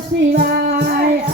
શિવાય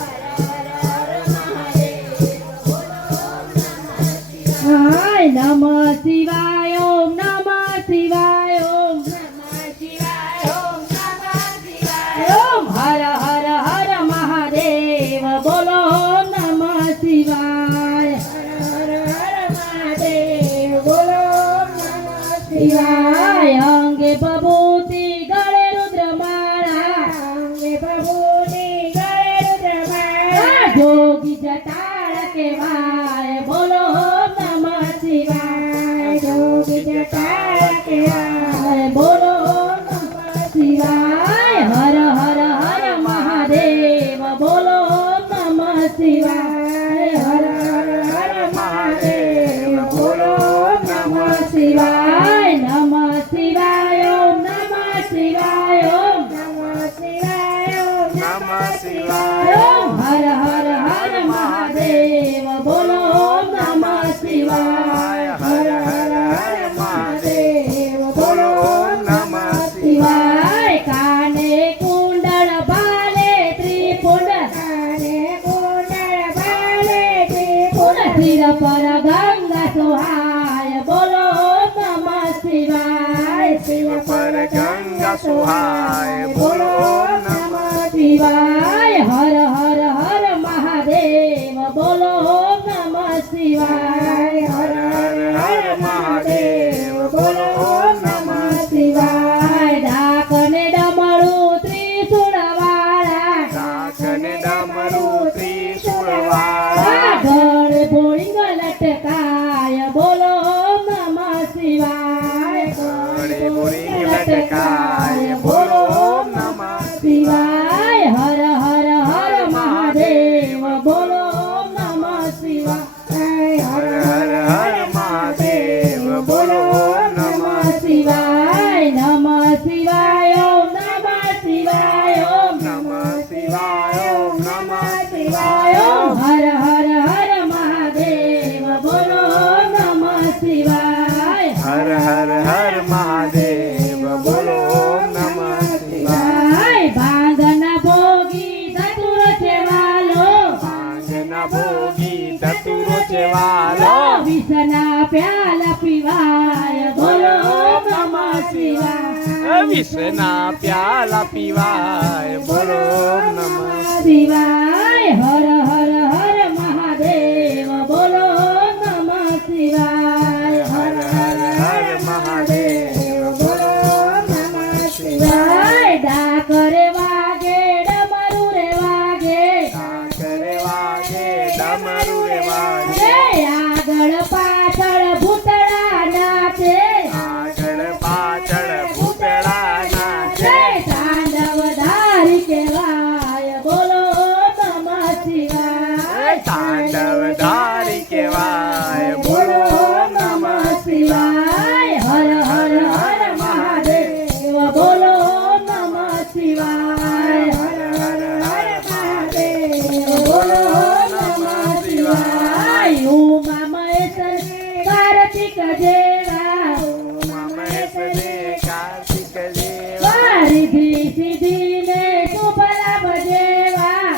હાય નમઃ શિવાય ઓમ નમઃ શિવાય ઓમ નમઃ શિવાય ઓમ નમઃ શિવાય ઓમ હર હર હર મહાદેવ બોલો ઓમ નમઃ શિવાય હર હર મહાદેવ બોલો ઓમ નમઃ શિવાય અંગે બબૂતિ ગળે રુદ્રમાળા અંગે બબૂતિ ગળે રુદ્રમાળા જોગી જટાળ કહેવાય બોલો ઓમ નમઃ શિવાય જોગી જટાળ કહેવાય બોલો ઓમ નમઃ શિવાય હર હર હર મહાદેવ બોલો ઓમ નમઃ શિવાય હર હર હર મહાદેવ બોલો ઓમ નમઃ શિવાય નમઃ શિવાય ઓમ નમઃ શિવાય ઓમ નમઃ શિવાય ઓમ નમઃ શિવાય ઓમ હર હર હર મહાદેવ બોલો ઓમ નમઃ શિવાય હર હર હર મહાદેવ બોલો ઓમ નમઃ શિવાય કાને કુંડળ બાલે ત્રિપુંડ કાને કુંડળ બાલે ત્રિપુંડ શિર પર ગંગા સુહાય બોલો ઓમ નમઃ શિવાય શિવ પર ગંગા સુહાય બોલો ઓમ નમઃ શિવાય હર હર હર મહાદેવ બોલો ઓમ નમઃ શિવાય હર હર હર મહાદેવ બોલો ઓમ નમઃ શિવાય ડાક ને ડમરું ત્રિશૂળ વાળા કાકને ડમરું ત્રિશૂળવાળા ગળ ભોળિંગ લટકાય બોલો ઓમ નમઃ શિવાય ગળે બોરી લટકાય બોલો ઓમ નમઃ શિવાય હર હર હર મહાદેવ બોલો ઓમ નમઃ શિવાય હર હર હર મહાદેવ બોલો ઓમ નમઃ શિવાય નમઃ શિવાય ઓમ નમઃ શિવાય ઓમ નમઃ શિવાય ઓમ નમઃ શિવાય ઓમ હર હર હર મહાદેવ બોલો ઓમ નમઃ શિવાય હર હર હર મહાદેવ બોલો ઓમ નમઃ શિવાય ભાંગના ભોગી ધતુર છે વાલો ભાંગના ભોગી ધતુરો છે વાલો વિષના પ્યાલા પીવાય બોલો ઓમ નમઃ શિવાય વિષના પ્યાલા પીવાય બોલો ઓમ નમઃ શિવાય હર હર હર મહાદેવ બોલો ઓમ નમઃ શિવાય હર હર હર મહાદેવ બોલો ઓમ નમઃ શિવાય ડાકરે વાગે ડમરુ રે વાગે કાકરે વાગે ડમરુ રે વાગે આગળ પાછળ ભૂતળા નાચે આગળ પાછળ ભૂતળા નાચે તાંડવ ધારી કહેવાય બોલો ઓમ નમઃ શિવાય તાંડવ ધારી કહેવાય બોલો ઓમ નમઃ શિવાય હર હર હર મહાદેવ બોલો ઓમ નમઃ શિવાય હર હર હર મહાદેવ બોલો ઓમ નમઃ શિવાય ઉમા મહેશ્વર કાર્તિક જેવા ઉમા મહેશ દે કાર્તિક જેવા વારિધિ સિદ્ધિ ને શુભ લાભ જેવા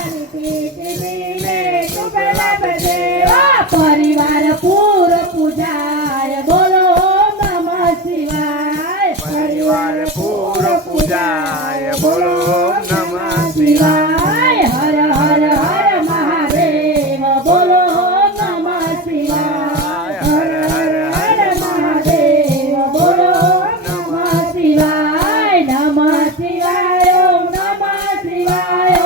પરિવાર પૂર પૂજાય બોલો ઓમ નમઃ શિવાય પરિવાર પૂર પૂજાય બોલો ઓમ નમઃ શિવાય હર હર હર મહાદેવ બોલો ઓમ નમઃ શિવાય હર હર હર મહાદેવ બોલો ઓમ નમઃ શિવાય નમઃ શિવાય ઓમ નમઃ શિવાય